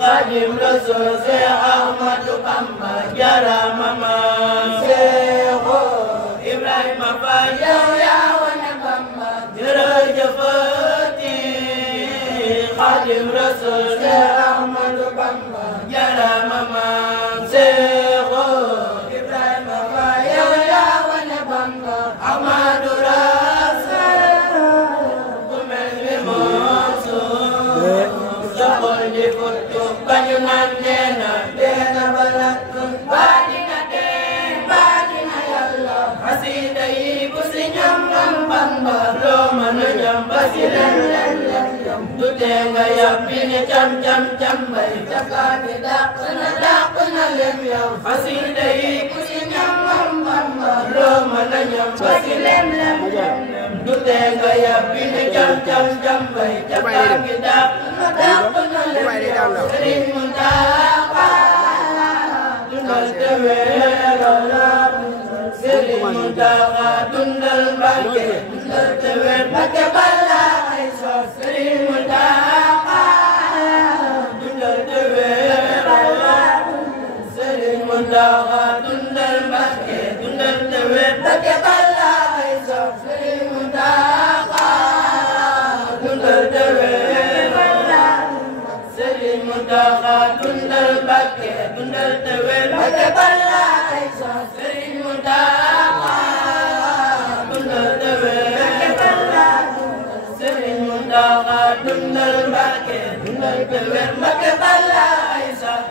Xaadimu Rasuul Seex Ahmadu Bamba jarama maam Seexu Ibrahima Faal yow yaa wane Bamba jërëjëfati Xaadimu Rasuul Seex Ahmadu Bamba jarama maam Seexu Ibrahima Faal yow yaa wane Bamba Ahmadu Rasuul bu mel ni moom soxol di futu bañu naan neena deena balatun baadina deen baadina yàlla xasida yi bu si ñam ngam Bamba loo mën a ñam ba si len du tee nga yàppi ne cam cam cam bay jakaani dàq na lem yow xasida yi bu si ñam ngam Bamba loo mën a ñam ba si lem du tee nga yàppi ne cam cam cam bay jakaani dàq na lem yow Sëriñ Muntaxa dundal te wéeral Sëriñ Muntaxa dundal Mbàkke dundal te wéer Mbàkke bala ay sos Sëriñ Muntaxa dundal te wéeral Sëriñ Muntaxa dundal Mbàkke dundal te wéer Mbàkke bala ay sos Sëriñ Muntaxa dundal te wéeral Sëriñ Muntaxa dundal Mbàkke dundal te wéer Mbàkke bala ay sos Sëriñ Muntaxa dundal te wéer Sëriñ Muntaxa dundal Mbàkke dundal te wéer Mbàkke bala ay sos